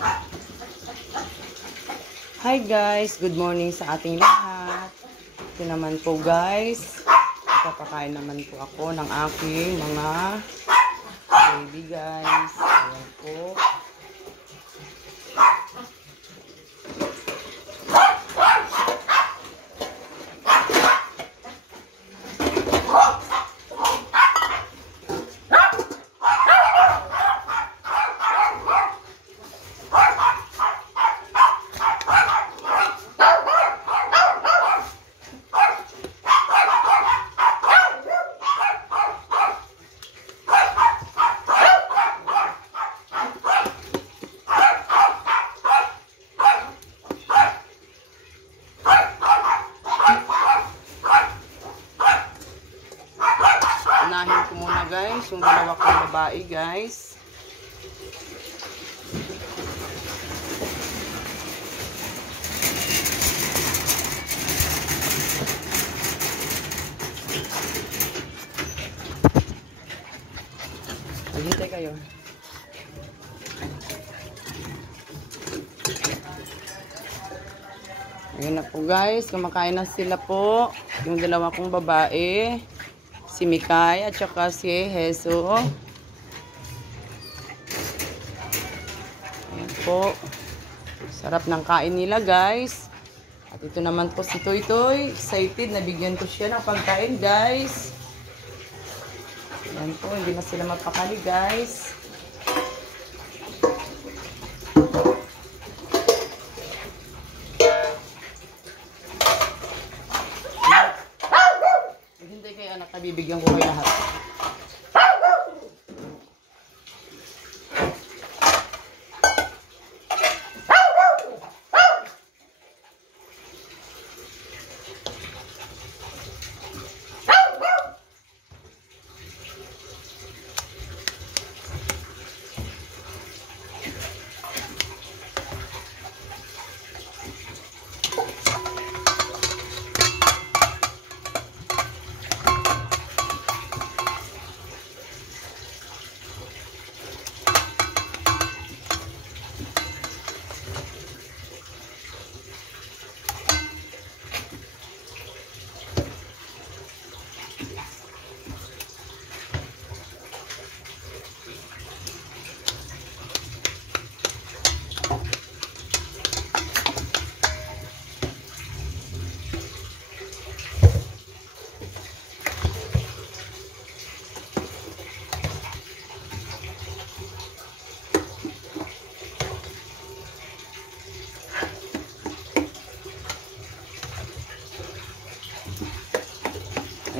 Hi guys, good morning sa ating lahat. Ito naman po guys, papakain naman po ako ng aking mga baby guys. Ayan po. Unahin ko muna guys, yung dalawa kong babae guys. Maghintay kayo. Ayan na po guys, kumakain na sila po. Yung dalawa kong babae. Si Mikay at saka si Heso. Ayan po. Sarap ng kain nila guys. At ito naman po si Toy Toy. Excited na bigyan ko siya ng pagkain guys. Ayan po. Hindi na sila mapakali guys. Hintay kayo anak. Bibigyan ko kayo lahat.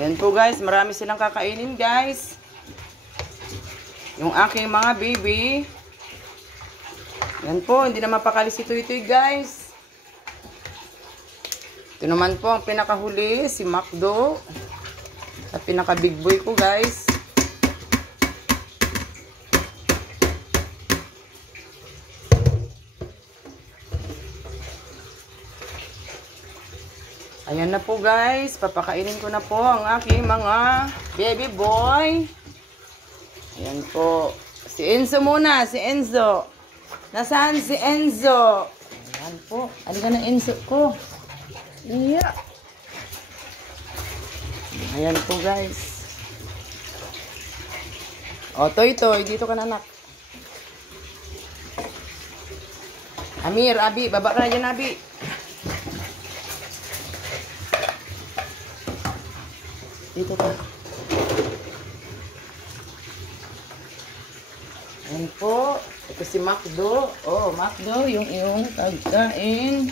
Ayan po guys, marami silang kakainin guys. Yung aking mga baby. Ayan po, hindi na mapakali si Toy Toy guys. Ito naman po ang pinakahuli, si Macdo. At pinaka big boy ko guys. Ayan na po guys, papakainin ko na po ang aking mga baby boy. Ayan po. Si Enzo muna, si Enzo. Nasaan si Enzo? Ayan po. Halika na Enzo ko. Yeah. Ayan po guys. O, Toy Toy, dito ka na anak. Amir, Abi, baba ka na dyan Abi. Dito ka. Ayan po. Ito si Macdo. Oh, Macdo, yung iyong pagkain.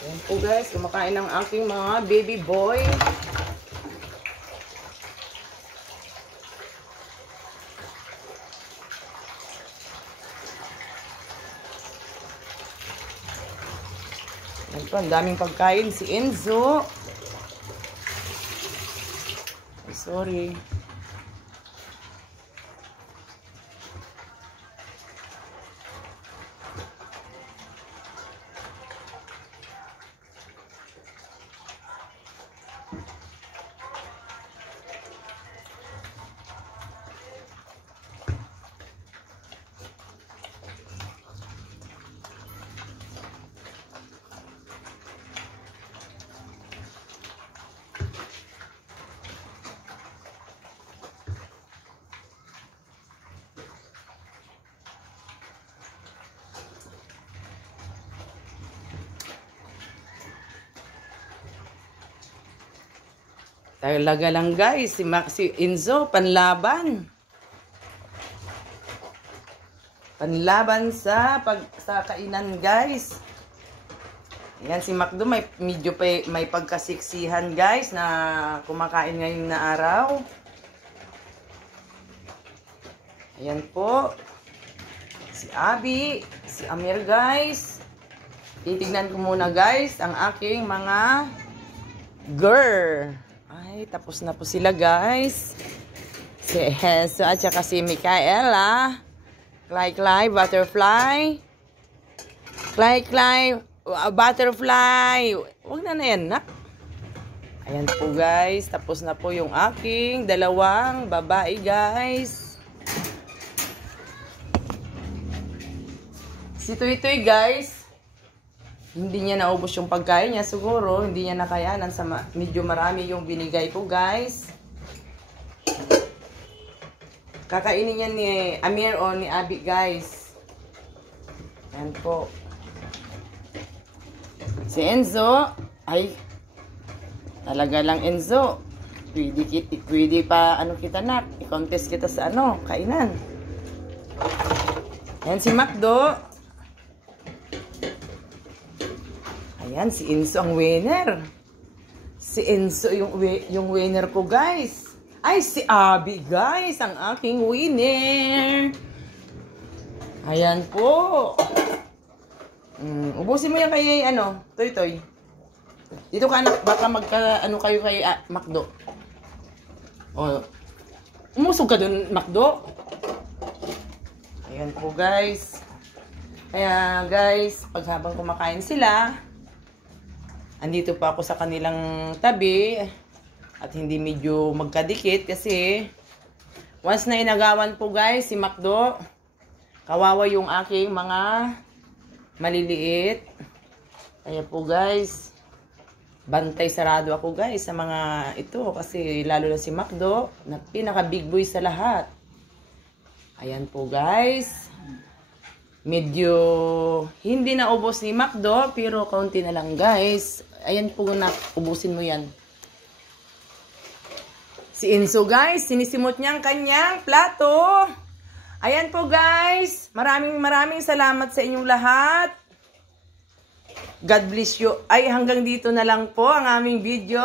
Ayan po guys, kumakain ng aking mga baby boy. Ayan po, ang daming pagkain. Si Enzo. Ay, sorry. Talaga lang guys, si Enzo, panlaban. Panlaban sa kainan guys. Yan si Macdo, medyo may pagkasiksihan guys na kumakain ngayon na araw. Ayan po. Si Abby, si Amir guys. Titignan ko muna guys ang aking mga girl. Ay, tapos na po sila guys. Si Heso at saka si Micaela. Clay, butterfly. Clay, butterfly. Huwag na yan, nak. Ayan po guys. Tapos na po yung aking dalawang babae guys. Si Tuy guys. Hindi niya naubos yung pagkain niya. Siguro, hindi niya nakayanan sa medyo marami yung binigay ko guys. Kakainin niya ni Amir o ni Abby guys. Ayan po. Si Enzo, ay, talaga lang Enzo. Pwede pa, kita na, i-contest kita sa kainan. Ayan si Macdo. Ayan, si Enzo ang winner. Si Enzo yung winner ko guys. Ay, si Abby guys, ang aking winner. Ayan po. Ubusin mo yan kay, Toy. Dito ka anak, baka kayo kay Macdo. O, umusog ka dun, Macdo. Ayan po guys. Kaya guys, habang kumakain sila, andito pa ako sa kanilang tabi. At hindi medyo magkadikit kasi once na inagawan po guys si Macdo, kawawa yung aking mga maliliit. Kaya po guys, bantay sarado ako guys sa mga ito kasi lalo na si Macdo na pinaka big boy sa lahat. Ayan po guys. Medyo hindi na ubos ni Macdo pero kaunti na lang guys. Ayan po na, ubusin mo yan. Si Enzo guys, sinisimot niya ang kanyang plato. Ayan po guys, maraming salamat sa inyong lahat. God bless you. Ay, hanggang dito na lang po ang aming video.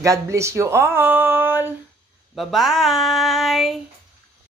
God bless you all. Bye-bye.